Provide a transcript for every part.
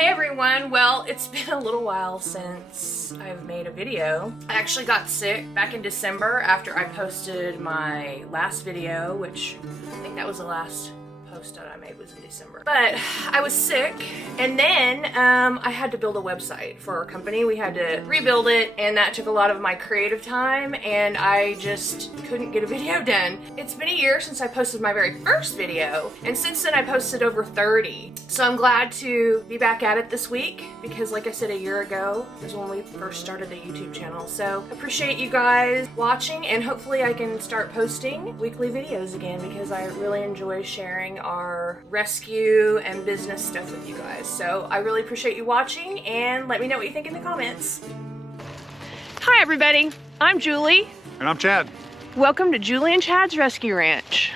Hey everyone, well, it's been a little while since I've made a video. I actually got sick back in December after I posted my last video, which I think that was the last post that I made was in December. But I was sick, and then I had to build a website for our company. We had to rebuild it, and that took a lot of my creative time, and I just couldn't get a video done. It's been a year since I posted my very first video, and since then I posted over 30. So I'm glad to be back at it this week, because like I said, a year ago is when we first started the YouTube channel. So appreciate you guys watching, and hopefully I can start posting weekly videos again, because I really enjoy sharing our rescue and business stuff with you guys. So I really appreciate you watching, and let me know what you think in the comments. Hi everybody, I'm Julie. And I'm Chad. Welcome to Julie and Chad's Rescue Ranch.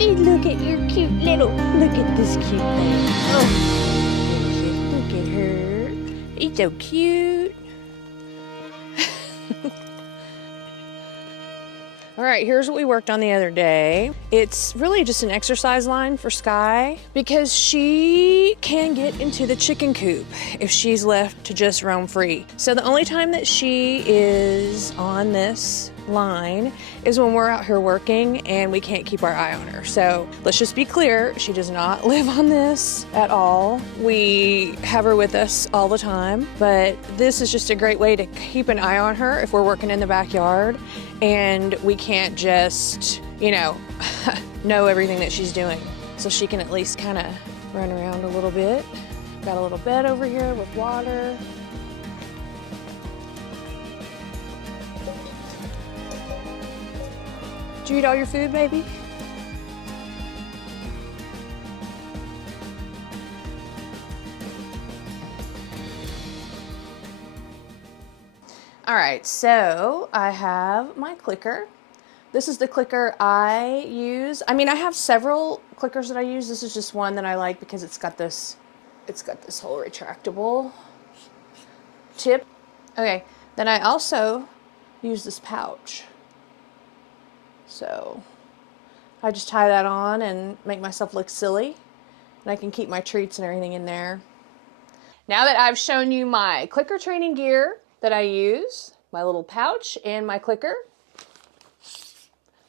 Look at your cute little, look at this cute thing. Oh, look at her. He's so cute. All right, here's what we worked on the other day. It's really just an exercise line for Sky because she can get into the chicken coop if she's left to just roam free. So the only time that she is on this line is when we're out here working and we can't keep our eye on her. So let's just be clear, she does not live on this at all. We have her with us all the time, but this is just a great way to keep an eye on her if we're working in the backyard and we can't just, you know everything that she's doing. So she can at least kind of run around a little bit. Got a little bed over here with water. Did you eat all your food, baby? All right, so I have my clicker. This is the clicker I use. I mean, I have several clickers that I use. This is just one that I like because it's got this whole retractable tip. Okay, then I also use this pouch. So I just tie that on and make myself look silly, and I can keep my treats and everything in there. Now that I've shown you my clicker training gear that I use, my little pouch and my clicker,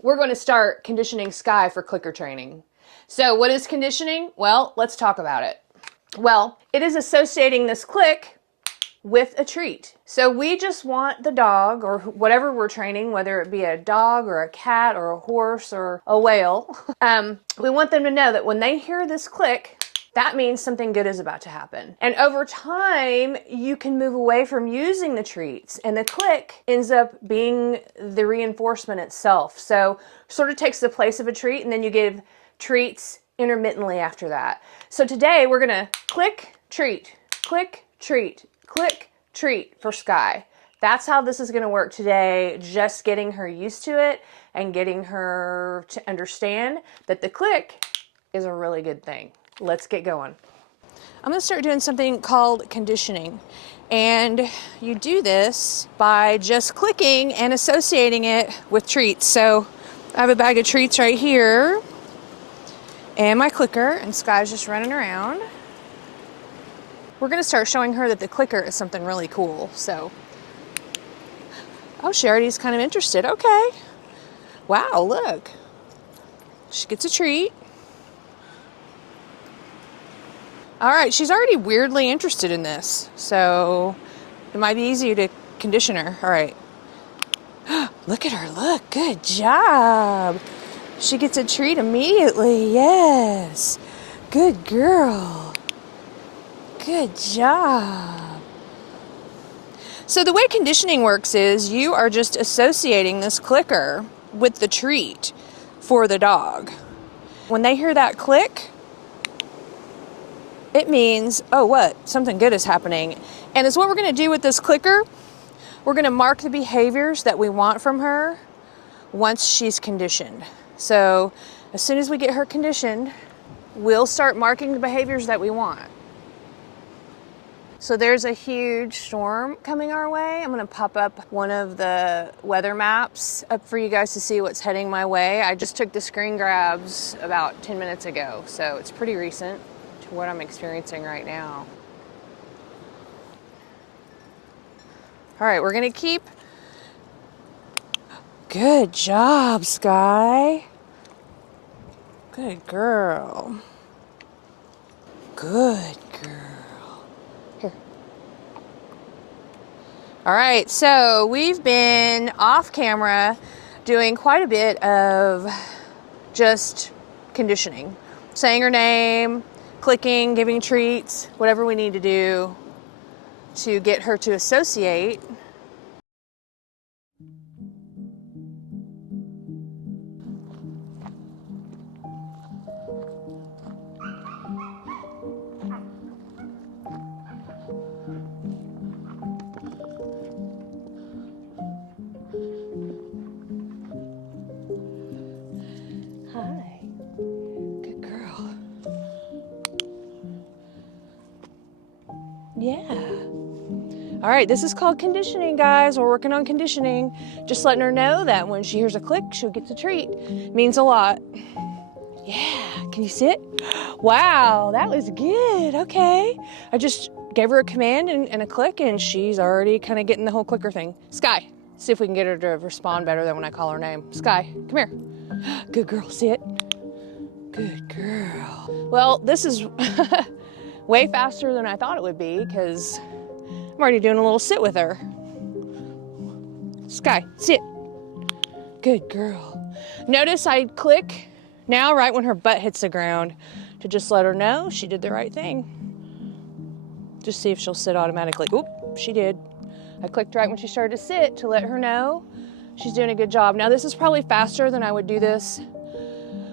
we're going to start conditioning Sky for clicker training. So what is conditioning? Well, let's talk about it. Well, it is associating this click with a treat. So we just want the dog, or whatever we're training, whether it be a dog or a cat or a horse or a whale, we want them to know that when they hear this click, that means something good is about to happen. And over time, you can move away from using the treats, and the click ends up being the reinforcement itself. So sort of takes the place of a treat, and then you give treats intermittently after that. So today we're gonna click, treat, click, treat, click, treat for Sky. That's how this is gonna work today, just getting her used to it and getting her to understand that the click is a really good thing. Let's get going. I'm gonna start doing something called conditioning. And you do this by just clicking and associating it with treats. So I have a bag of treats right here and my clicker, and Sky's just running around. We're gonna start showing her that the clicker is something really cool. So, oh, she already's kind of interested. Okay. Wow, look. She gets a treat. All right, she's already weirdly interested in this, so it might be easier to condition her. All right. Look at her, look, good job. She gets a treat immediately, yes. Good girl. Good job. So the way conditioning works is you are just associating this clicker with the treat for the dog. When they hear that click, it means, oh, what? Something good is happening. And it's what we're gonna do with this clicker. We're gonna mark the behaviors that we want from her once she's conditioned. So as soon as we get her conditioned, we'll start marking the behaviors that we want. So there's a huge storm coming our way. I'm gonna pop up one of the weather maps up for you guys to see what's heading my way. I just took the screen grabs about 10 minutes ago, so it's pretty recent to what I'm experiencing right now. All right, we're gonna keep. Good job, Sky. Good girl. Good girl. Here. All right, so we've been off camera doing quite a bit of just conditioning, saying her name, clicking, giving treats, whatever we need to do to get her to associate. Hi. Good girl. Yeah. All right, this is called conditioning, guys. We're working on conditioning. Just letting her know that when she hears a click, she'll get a treat. Means a lot. Yeah, can you sit? Wow, that was good, okay. I just gave her a command and a click, and she's already kind of getting the whole clicker thing. Sky, see if we can get her to respond better than when I call her name. Sky, come here. Good girl, sit. Good girl. Well, this is way faster than I thought it would be because I'm already doing a little sit with her. Sky, sit. Good girl. Notice I click now right when her butt hits the ground to just let her know she did the right thing. Just see if she'll sit automatically. Oop, she did. I clicked right when she started to sit to let her know she's doing a good job. Now this is probably faster than I would do this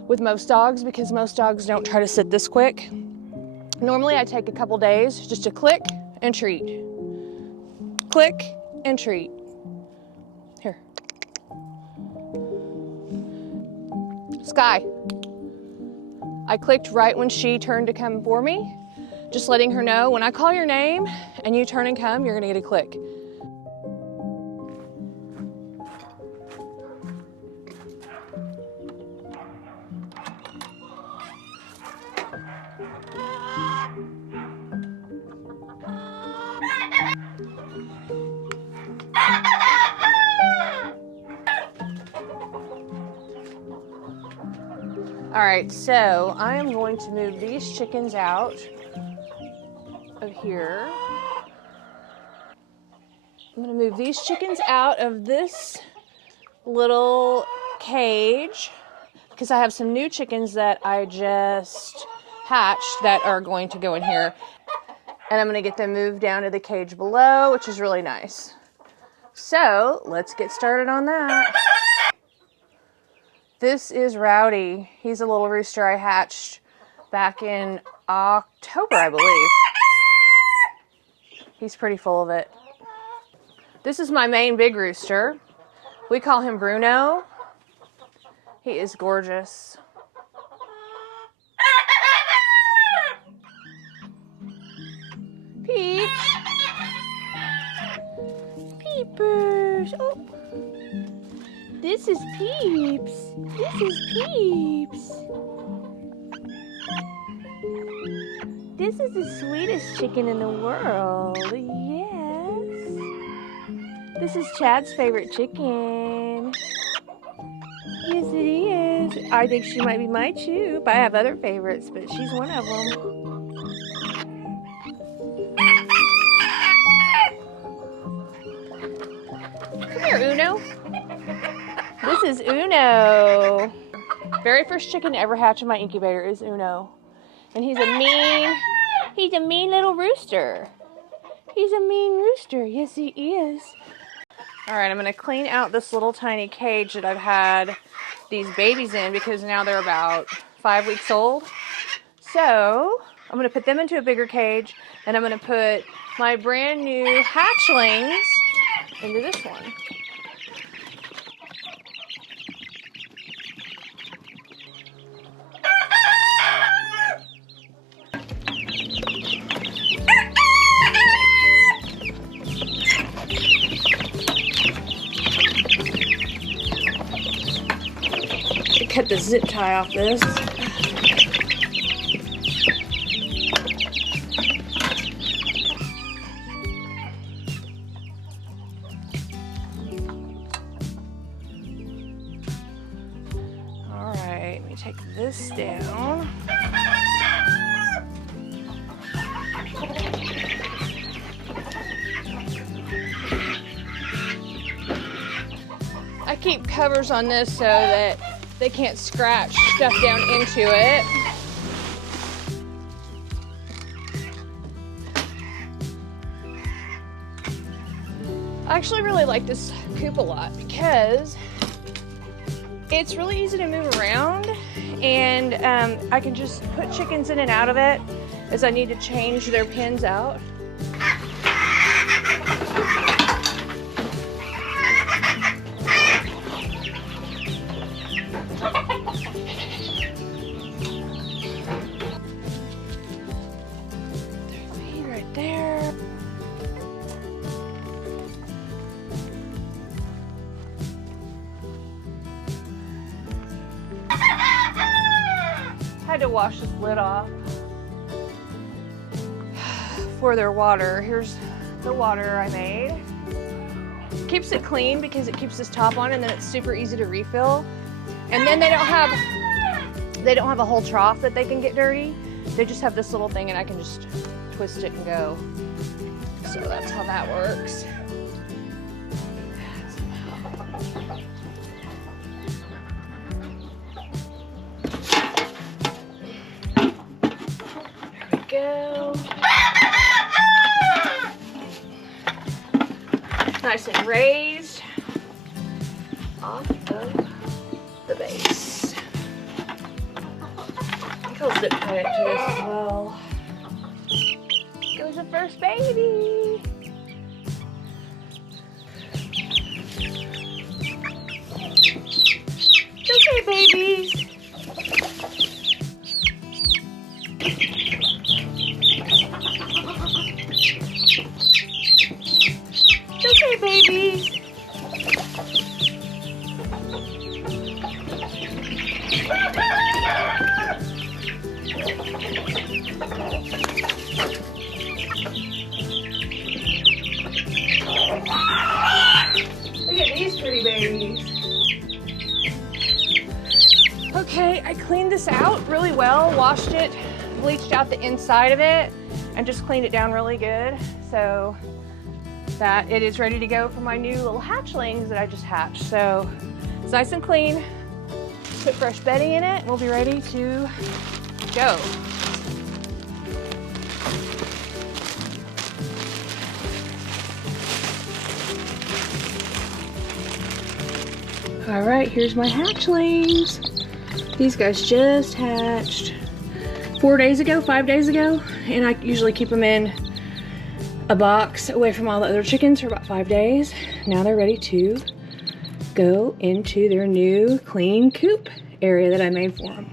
with most dogs because most dogs don't try to sit this quick. Normally I take a couple days just to click and treat. Click and treat. Here. Sky. I clicked right when she turned to come for me, just letting her know when I call your name and you turn and come, you're gonna get a click. All right, so I am going to move these chickens out of here. I'm gonna move these chickens out of this little cage because I have some new chickens that I just hatched that are going to go in here. And I'm gonna get them moved down to the cage below, which is really nice. So let's get started on that. This is Rowdy. He's a little rooster I hatched back in October, I believe. He's pretty full of it. This is my main big rooster. We call him Bruno. He is gorgeous. Peeps. Peepers. Oh. This is Peeps. This is Peeps. This is the sweetest chicken in the world. Yes. This is Chad's favorite chicken. Yes, it is. I think she might be my Choop. I have other favorites, but she's one of them. Come here, Uno. This is Uno. Very first chicken to ever hatch in my incubator is Uno. And he's a mean little rooster. He's a mean rooster. Yes, he is. All right, I'm gonna clean out this little tiny cage that I've had these babies in because now they're about 5 weeks old. So I'm gonna put them into a bigger cage and I'm gonna put my brand new hatchlings into this one. Cut the zip tie off this. All right, let me take this down. I keep covers on this so that they can't scratch stuff down into it. I actually really like this coop a lot because it's really easy to move around and I can just put chickens in and out of it as I need to change their pens out. had to wash this lid off for their water. Here's the water I made. Keeps it clean because it keeps this top on, and then it's super easy to refill. And then they don't have a whole trough that they can get dirty. They just have this little thing, and I can just twist it and go. So that's how that works. There we go. Nice and raised off of the base. I think I'll zip tie it to this as well. Here's the first baby. It's okay, babies. It's okay, babies. Look at these pretty babies. Okay, I cleaned this out really well, washed it, bleached out the inside of it, and just cleaned it down really good so that it is ready to go for my new little hatchlings that I just hatched. So it's nice and clean. Put fresh bedding in it, and we'll be ready to go. All right, here's my hatchlings. These guys just hatched 5 days ago, and I usually keep them in a box away from all the other chickens for about 5 days. Now they're ready to go into their new clean coop area that I made for them.